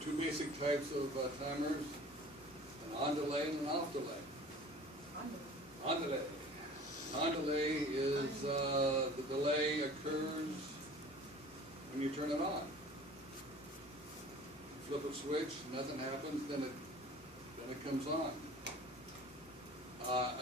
two basic types of timers, an on delay and an off delay. On delay. On delay is the delay occurs when you turn it on. You flip a switch, nothing happens, then it comes on.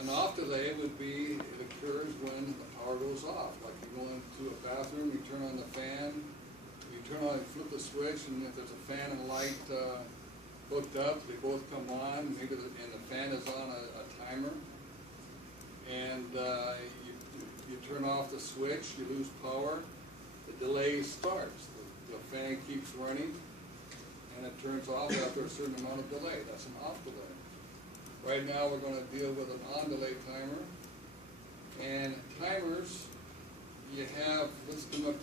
An off delay would be it occurs when the power goes off. Like you go into a bathroom, you turn on the fan, you turn on and flip the switch, and if there's a fan and light hooked up, they both come on, maybe and the fan is on a timer, and you turn off the switch, you lose power, the delay starts. The fan keeps running, and it turns off after a certain amount of delay. That's an off delay. Right now we're going to deal with an on delay timer, and timers, you have, let's come up,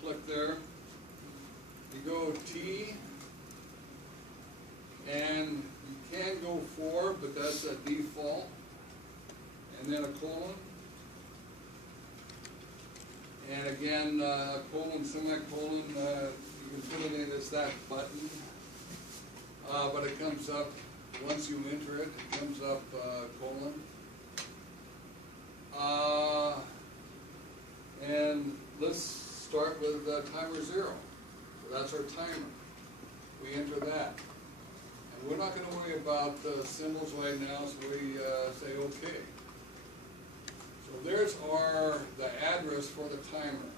click there, you go T, and you can go 4, but that's a default, and then a colon, and again a colon, semicolon, you can put it in as that button, but it comes up, once you enter it, it comes up colon. And let's start with timer 0. So that's our timer. We enter that. And we're not going to worry about symbols right now, so we say OK. So there's the address for the timer,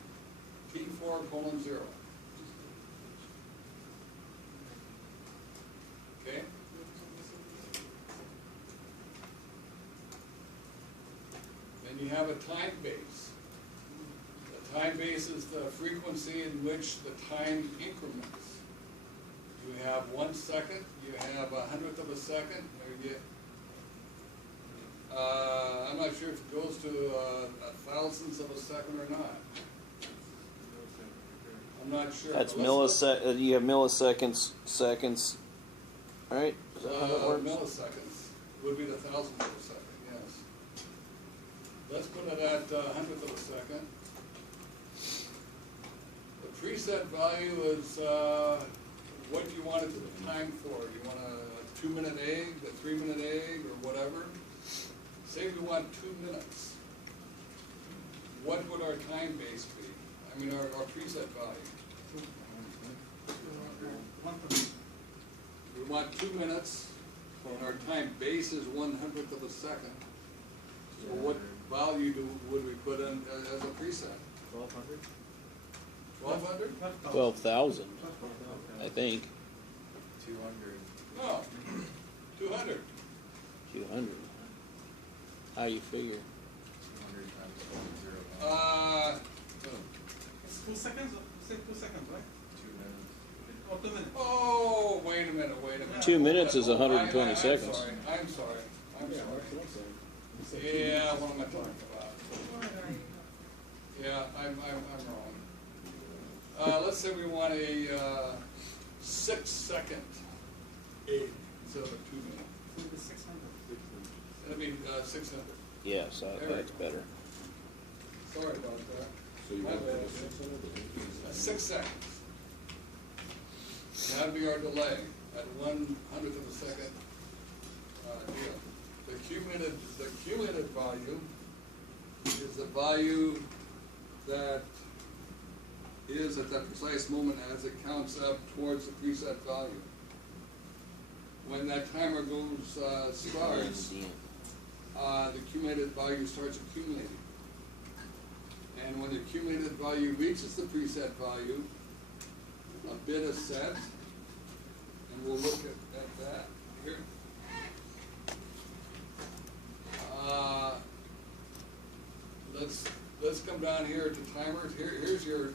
T4:0. Okay? Then you have a time base. The time base is the frequency in which the time increments. You have 1 second, you have 100th of a second, or you I'm not sure if it goes to a thousandth of a second or not. I'm not sure. That's millisecond. You have milliseconds, seconds, right? Is that how that works? Milliseconds would be the thousandth of a second, yes. Let's put it at 100th of a second. The preset value is what you want it to time for. You want a 2-minute egg, a 3-minute egg, or whatever. Say we want 2 minutes. What would our time base be? I mean, our preset value. We want 2 minutes, and our time base is 100th of a second. So what value would we put in as a preset? 1200? 1200? 12,000, I think. 200. No, 200. 200. How you figure? 200 times 0. It's 2 seconds, say 2 seconds, right? 2 minutes. Or 2 minutes. Oh, wait a minute. 2 minutes is 120 seconds. I'm sorry. Yeah, what am I talking about? Yeah, I'm wrong. Let's say we want a 6-second egg instead of a 2 minute. It'll be 600. That'd be 600. Yes, that's better. Sorry about that. So you My want bad. 6 seconds. That'd be our delay at 100th of a second deal. The cumulative value is the value that is at that precise moment as it counts up towards the preset value. When that timer goes starts, the cumulative value starts accumulating. And when the cumulative value reaches the preset value, a bit is set, and we'll look at that here. Let's come down here to timers. Here's your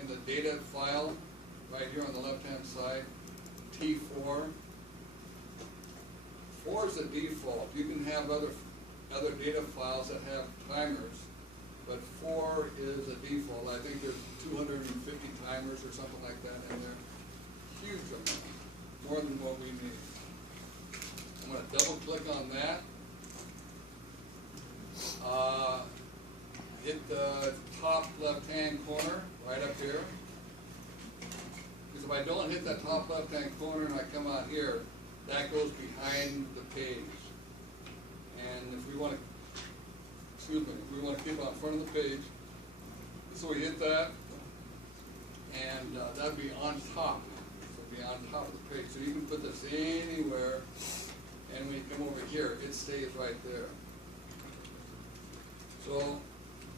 in the data file right here on the left-hand side, T4. 4 is the default. You can have other data files that have timers, but 4 is a default. I think there's 250 timers or something like that in there. Huge amount, more than what we need. I'm going to double click on that. Hit the top left-hand corner right up here. There's I don't hit that top left-hand corner and I come out here, that goes behind the page. And if we wanna, excuse me, if we wanna keep on front of the page, so we hit that, and that'd be on top. It'd be on top of the page. So you can put this anywhere, and when you come over here, it stays right there. So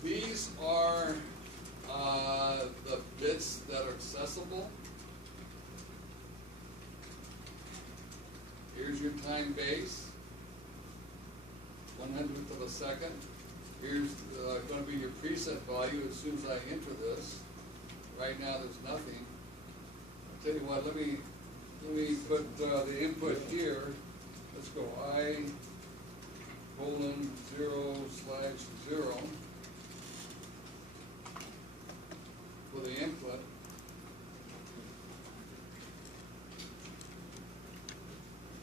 these are the bits that are accessible. Here's your time base, 1/100th of a second. Here's going to be your preset value as soon as I enter this. Right now there's nothing. I'll tell you what, let me put the input here. Let's go I:0/0 for the input.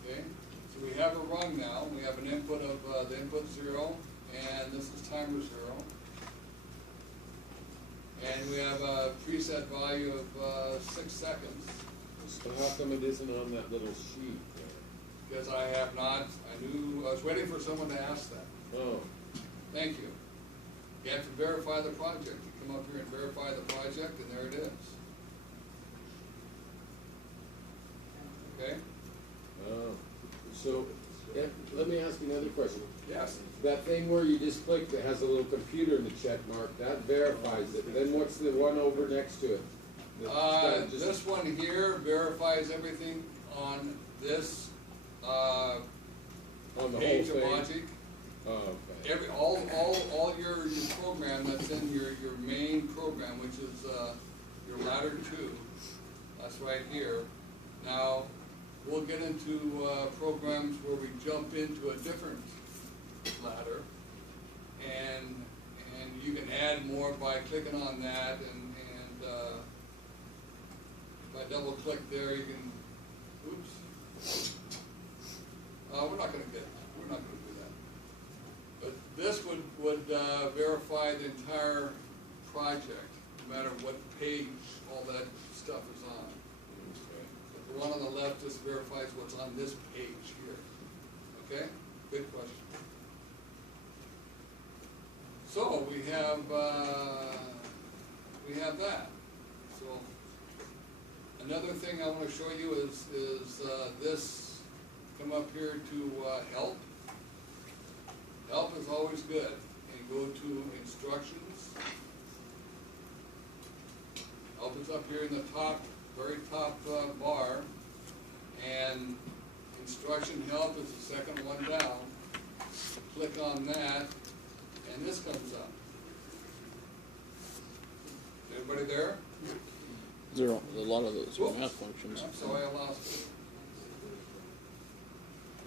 Okay, so we have a rung now. We have an input of the input 0, and this is timer 0. And we have a preset value of 6 seconds. So how come it isn't on that little sheet there? Because I have not, I was waiting for someone to ask that. Oh, Thank you. You have to verify the project. You come up here and verify the project, and there it is. Okay? oh. So, let me ask you another question. Yes. That thing where you just click that has a little computer in the check mark, that verifies it. Then what's the one over next to it? That's just- This one here verifies everything on this, on the whole page of thing? logic. Oh, okay. All your program that's in your main program, which is, your ladder 2, that's right here. Now, we'll get into, programs where we jump into a different ladder, and you can add more by clicking on that, and if I double click there, you can, oops. We're not gonna do that. But this would verify the entire project, no matter what page all that stuff is on. Okay. But the one on the left just verifies what's on this page here. Okay? Good question. So we have that. So another thing I want to show you is this. Come up here to help. Help is always good. And go to instructions. Help is up here in the top, very top bar. And instruction help is the second one down. Click on that, and this comes up. Everybody there? There are a lot of those Whoops. math functions. I'm sorry, I lost it.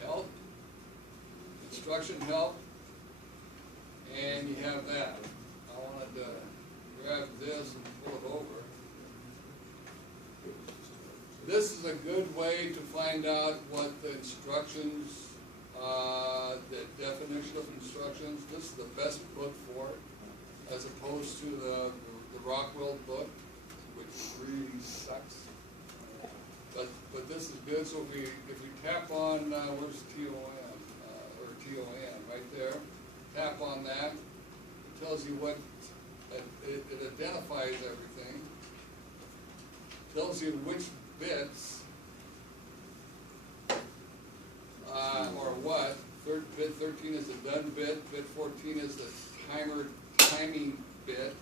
Help, instruction help, and you have that. I wanted to grab this and pull it over. This is a good way to find out what the instructions, the definition of instructions. This is the best book for it, as opposed to the Rockwell book, which really sucks. But this is good. So if we tap on where's TON or TON right there, tap on that. It tells you what it identifies everything. Tells you which bits or what. Bit 13 is the done bit. Bit 14 is the timing bit.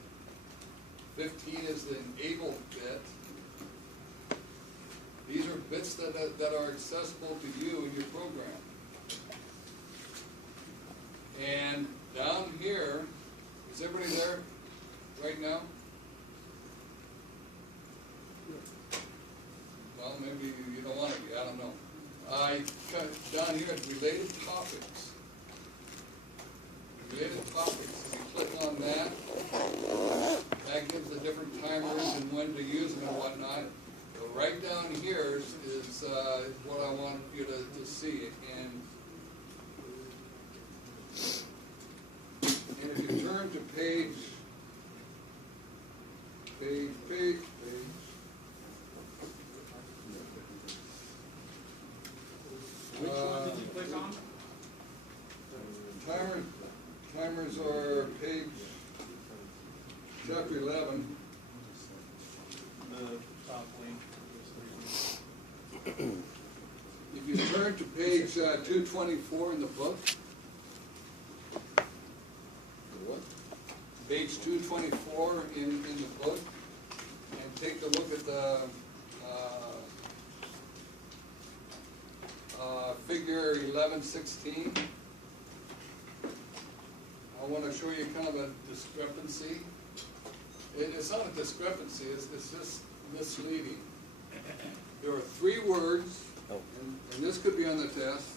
15 is the enabled bit. These are bits that are accessible to you in your program. And down here, is everybody there right now? Well, maybe you don't want to be, I don't know. Down here at related topics. Related topics, if you click on that, that gives the different timers and when to use them and whatnot. So right down here is what I want you to see. And if you turn to page, page 224 in the book. What? Page 224 in the book, and take a look at the figure 1116. I want to show you kind of a discrepancy. It's not a discrepancy, it's just misleading. There are 3 words, Oh. and this could be on the test.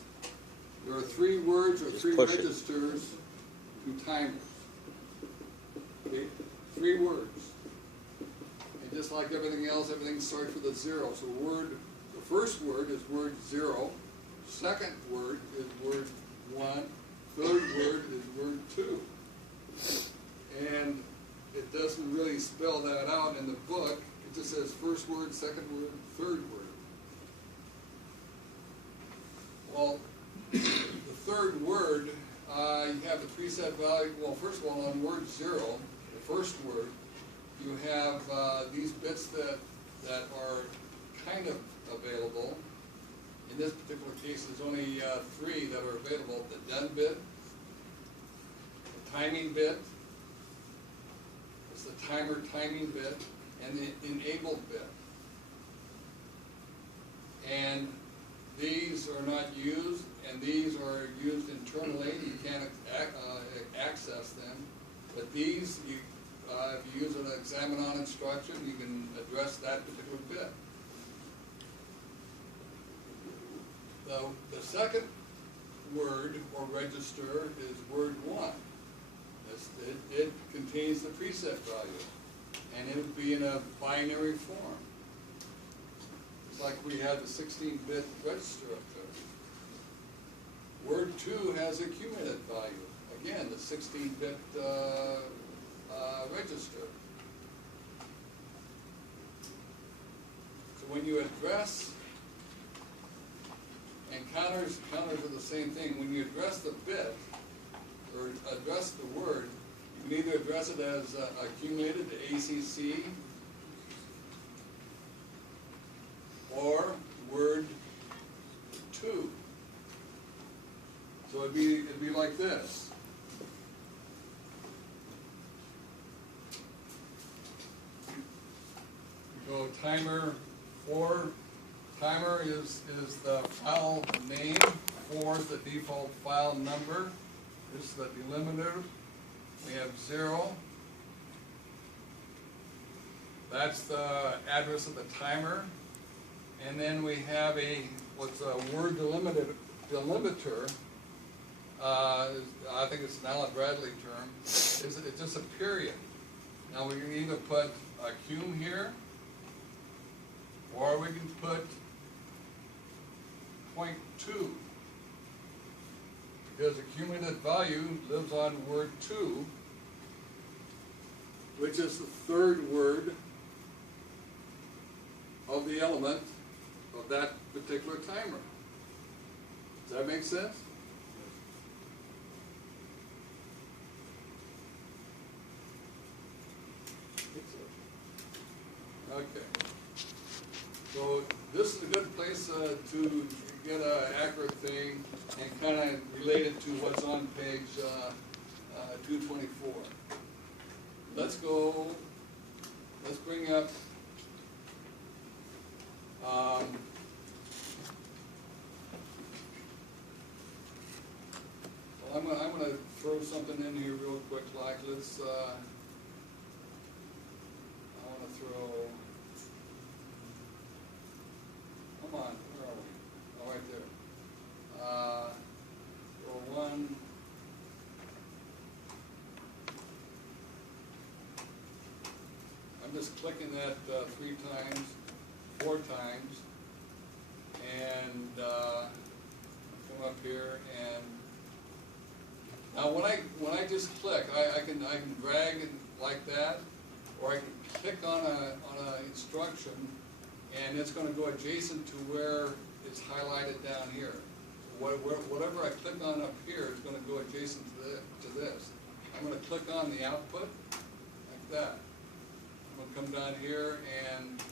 There are 3 words or Just 3 push it. registers to timers. Okay, 3 words. And just like everything else, everything starts with a 0. So the first word is word 0. Second word is word 1. Third word is word 2. And it doesn't really spell that out in the book. It just says first word, second word, third word. Well, the third word, you have the preset value. Well, first of all, on word 0, the first word, you have these bits that are kind of available. In this particular case, there's only 3 that are available: the done bit, the timing bit, it's the timer timing bit, and the enabled bit. And these are not used, and these are used internally. You can't access them. But these, if you use an examine-on instruction, you can address that particular bit. The second word or register is word 1. It contains the preset value, and it would be in a binary form. It's like we have the 16-bit register up there. Word 2 has a cumulative value. Again, the 16-bit register. So when you address, and counters are the same thing. When you address the bit, or address the word, you can either address it as accumulated, the ACC, or word 2. So it'd be like this. Go timer 4. Timer is the file name. 4 is the default file number. This is the delimiter. We have 0. That's the address of the timer. And then we have what's a word delimiter. I think it's an Allen Bradley term. It's just a period. Now we can either put a cum here, or we can put .2, because the cumulative value lives on word 2, which is the third word of the element of that particular timer. Does that make sense? Okay. So this is a good place to get an accurate thing and kind of relate it to what's on page 224. Let's bring up well, I'm gonna throw something in here real quick, like let's I wanna throw, come on, where are we? Oh, right there. Throw 1. I'm just clicking that 3 times, 4 times, and come up here, and now when I just click, I can drag it like that, or I can click on a instruction, and it's going to go adjacent to where it's highlighted down here. Whatever I click on up here is going to go adjacent to this. I'm going to click on the output like that. I'm going to come down here and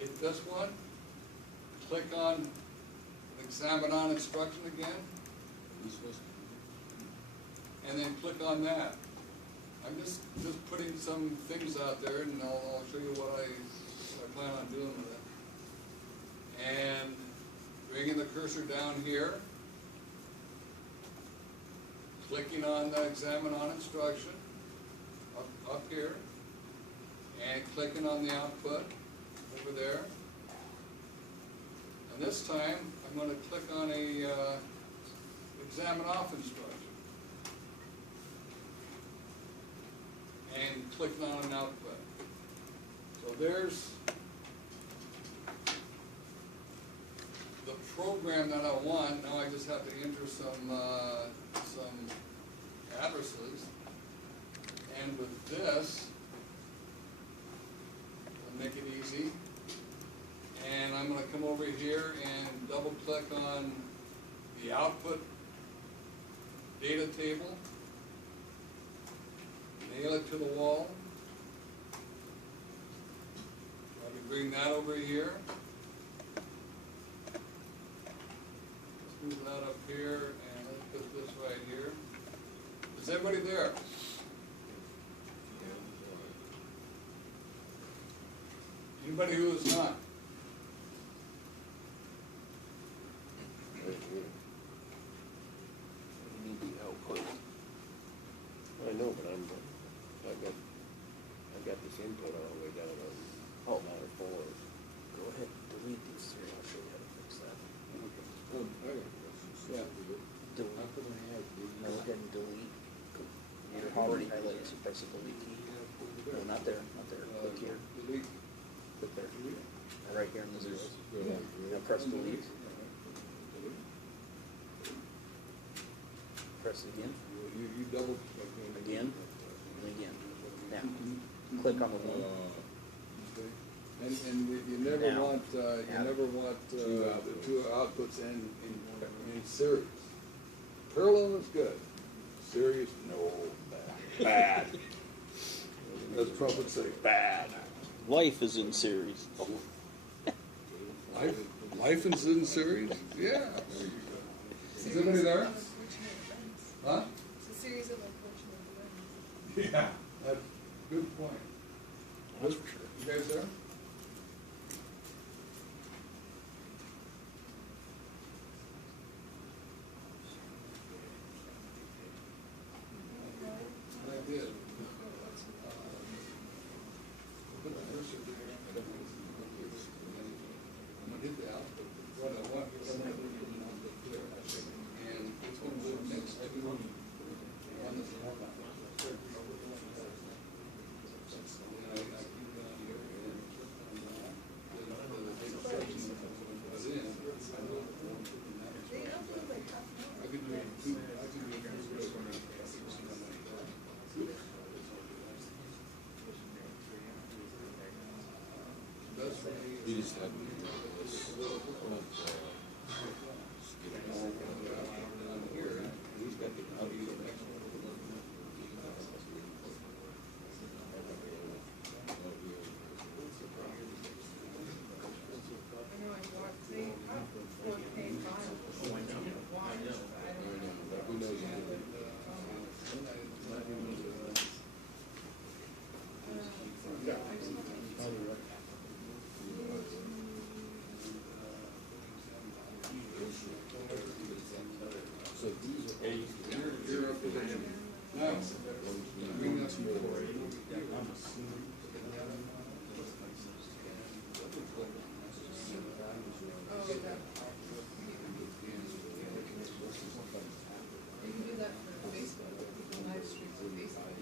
hit this one, click on examine on instruction again, and then click on that. I'm just putting some things out there, and I'll show you what I plan on doing with it. And bringing the cursor down here, clicking on the examine on instruction, up here, and clicking on the output over there. And this time, I'm going to click on a examine off instruction. And clicking on an output. So there's the program that I want. Now I just have to enter some addresses. And with this, I'll make it easy. And I'm going to come over here and double click on the output data table. Nail it to the wall. I can bring that over here. Let's move that up here, and let's put this right here. Is everybody there? Anybody who is not? You need the output. I know, but I've got this input all the way down on ladder 4. Go ahead, delete these three, I'll show you how to fix that. Yeah. Delete. How come I have these? Go ahead and delete. You're already highlighted, so press the delete key. No, not there, not there, click here, Delete. click there. Right here in the zeros. Yeah. Now press delete. Press it again, You double. again, and again. Now, click on the one. And you never Now, want, the two outputs in series. Parallel is good. Series, no, bad. As Trump would say, bad. Life is in series. Life is in series? Yeah. Is everybody there? Huh? It's a series of unfortunate events. Yeah, that's a good point. That's for sure. You guys there? I did. Put the cursor there. I'm gonna hit the output. What I want is something clear. And it's gonna go next to the one. On this format. You just have. So these are You're up to the end. Now, bring us more. Oh, that. You can do that for Facebook, live streams on Facebook.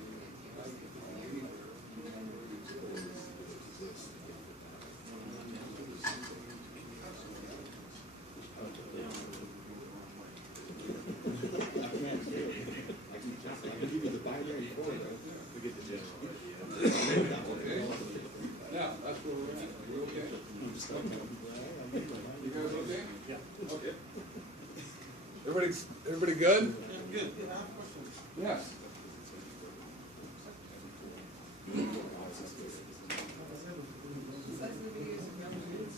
Now, that's where we're at. We're okay? You guys okay? Yeah. Okay. Everybody good? Good. I have a question. Yes. Size of the videos and numbers.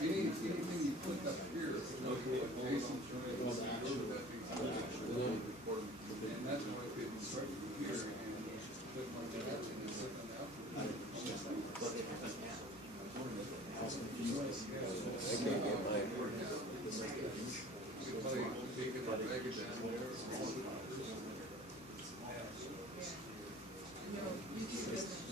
anything you put up here, Jason, and that's why it started here and put my dad in and sit on the output. I can't get mine. You probably take it or drag it down there. No, YouTube doesn't.